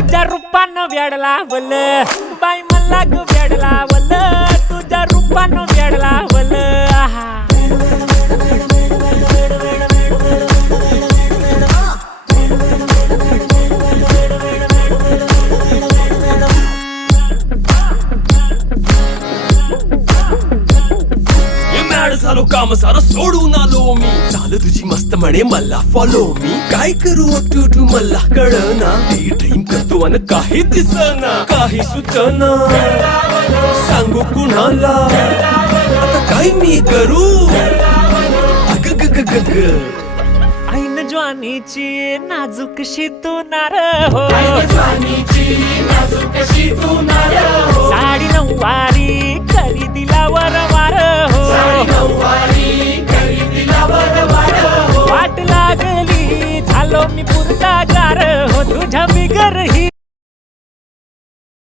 तुझ्या रूपानं वेड लावल बाई मला ग वेड लावल तुझ्या रूपानं वेड लावल आहा झालो काम सारं सोडून आलो मी चाल तुझी मस्त म्हणे मला फॉलो मी काय करू टू मला कळना ड्रीम करतो आणि काही दिसना काही सुचना सांगू कुणाला आता काय मी करू अग ग ग ग ग ऐन ज्वानीची नाजूकशी तू नार हो साडी नऊवारी करी दिला वरवार हो वाट लागली झालो मी पुरता गार हो तुझ्या बिगर ही